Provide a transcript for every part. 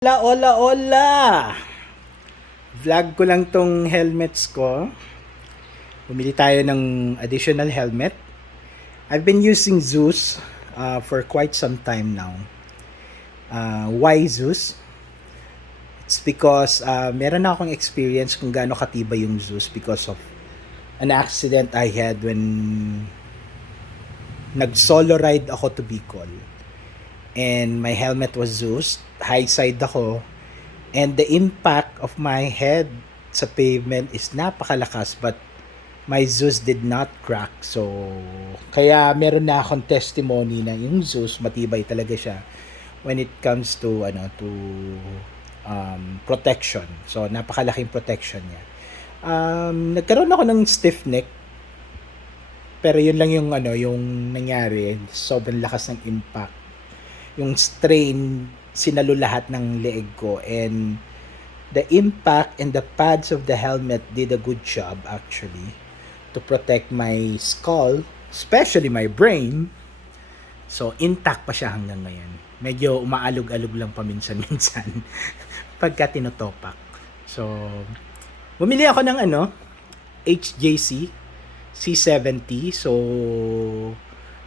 Hola, hola, hola! Vlog ko lang tong helmets ko. Bumili tayo ng additional helmet. I've been using Zeus for quite some time now. Why Zeus? It's because meron na akong experience kung gaano katibay yung Zeus because of an accident I had when nag-solo ride ako to Bicol. And my helmet was Zeus. High side ako. And the impact of my head sa pavement is napakalakas, but my Zeus did not crack. So, kaya meron na akong testimony na yung Zeus matibay talaga siya when it comes to protection. So, napakalaking protection niya. Nagkaroon ako ng stiff neck, pero yun lang yung nangyari. Sobrang lakas ng impact. Yung strain, sinalo lahat ng leeg ko, and the impact and the pads of the helmet did a good job actually to protect my skull, especially my brain. So intact pa siya hanggang ngayon. Medyo umaalog-alog lang paminsan-minsan pagka tinotopak. So bumili ako ng HJC C70. So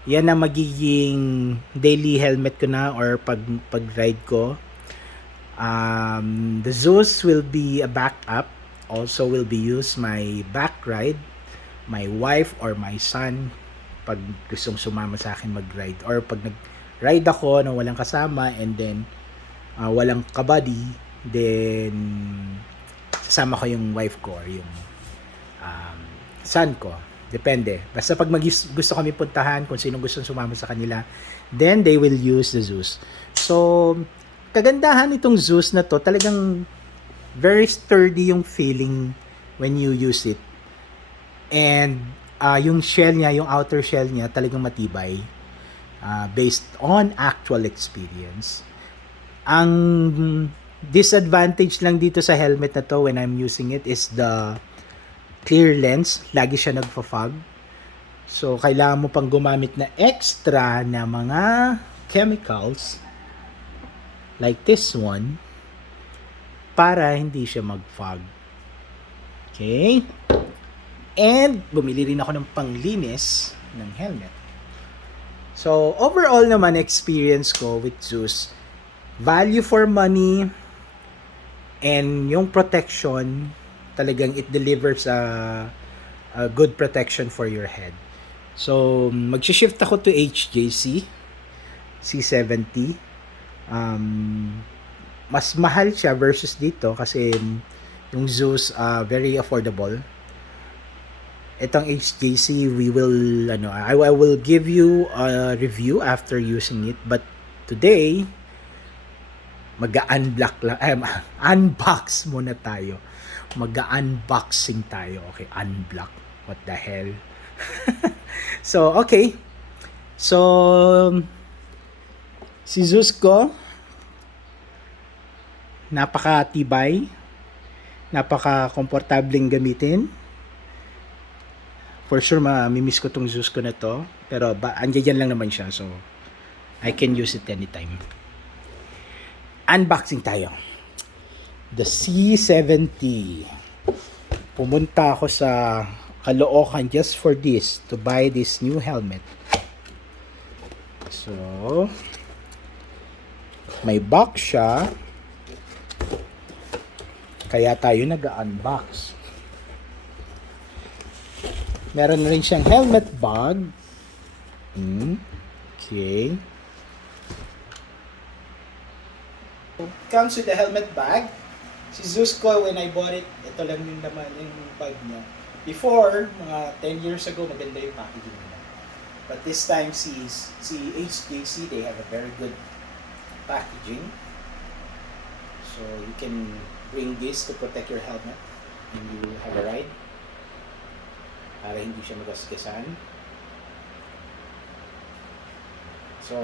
yan ang magiging daily helmet ko na or pag ride ko. The Zeus will be a backup. Also will be used my back ride, my wife or my son pag gustong sumama sa akin mag-ride, or pag nag-ride ako na walang kasama and then walang kabady, then sasama ko yung wife ko or yung son ko. Depende. Basta pag gusto kami puntahan, kung sino gustong sumama sa kanila, then they will use the Zeus. So, kagandahan nitong Zeus na to, talagang very sturdy yung feeling when you use it. And yung shell niya, yung outer shell niya, talagang matibay. Based on actual experience. Ang disadvantage lang dito sa helmet na to when I'm using it is the clear lens. Lagi siya nagfa-fog. So, kailangan mo pang gumamit na extra na mga chemicals like this one para hindi siya mag-fog. Okay? And bumili rin ako ng panglinis ng helmet. So, overall naman experience ko with Zeus, value for money and yung protection, talagang it delivers a good protection for your head. So, mag-shift ako to HJC C70. Mas mahal siya versus dito kasi yung Zeus very affordable. Itong HJC, I will give you a review after using it, but today unbox muna tayo. Mag-unboxing tayo. Okay, unblock. What the hell? So, okay. So, si Zeus ko, napaka-tibay, napaka-komportabling gamitin. For sure, mamimiss ko tong Zeus ko na to. Pero, andyan lang naman siya. So, I can use it anytime. Unboxing tayo. The C70. Pumunta ako sa Caloocan just for this, to buy this new helmet. So, may box siya. Kaya tayo nag-unbox. Meron rin siyang helmet bag. Okay. Comes with the helmet bag. Si Zeus ko, when I bought it, ito lang yung naman yung bag niya. Before, mga 10 years ago, maganda yung packaging nila. But this time, si HJC, they have a very good packaging. So, you can bring this to protect your helmet when you have a ride. Para hindi siya magasgasan. So,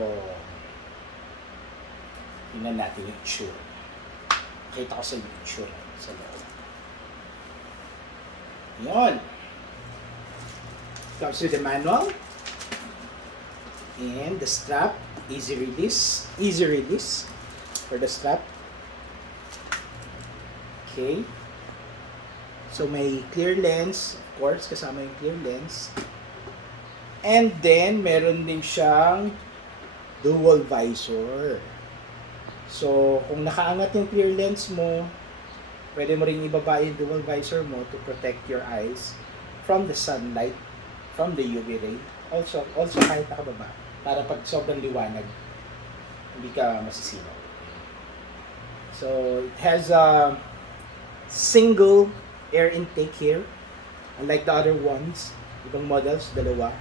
tingnan natin yung itsura. Kita ko sa yung itsura sa loob. Yun. Comes with the manual. And the strap. Easy release for the strap. Okay? So may clear lens, of course, kasama yung clear lens. And then, meron din siyang dual visor. So, kung nakaangat yung clear lens mo, pwede mo rin ibaba yung dual visor mo to protect your eyes from the sunlight, from the UV ray. Also kahit nakababa, para pag sobrang liwanag, hindi ka masisilaw. So, it has a single air intake here, unlike the other ones, ibang models, dalawa.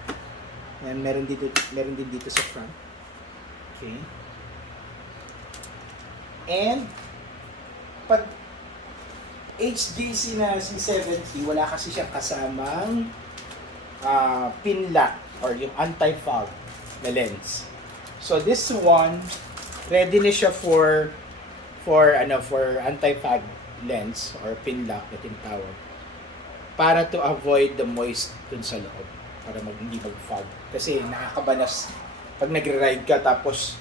And meron din dito sa front. Okay. And pag HJC na C70, wala kasi siyang kasamang pin lock or yung anti-fog na lens. So this one, ready na siya for anti-fog lens or pin lock na tinatawag, para to avoid the moist dun sa loob, para hindi mag-fog. Kasi nakakabanas pag nagre-ride ka tapos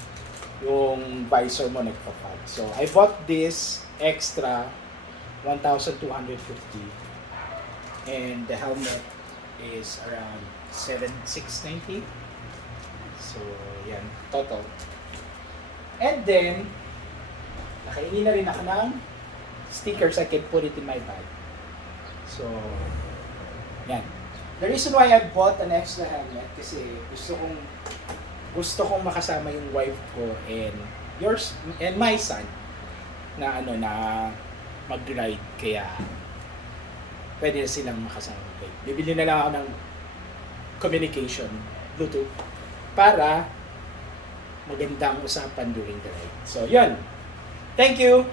yung visor mo nagpa-fog. So I bought this extra 1,250 and the helmet is around 690. So yan, total. And then nakahingi na rin ako ng stickers. I can put it in my bag. So yan. The reason why I bought an extra helmet kasi gusto kong makasama yung wife ko and yours and my son na mag-ride, kaya pwede na silang makasama. Bibili na lang ako ng communication Bluetooth para magandang usapan during the ride. So yun. Thank you.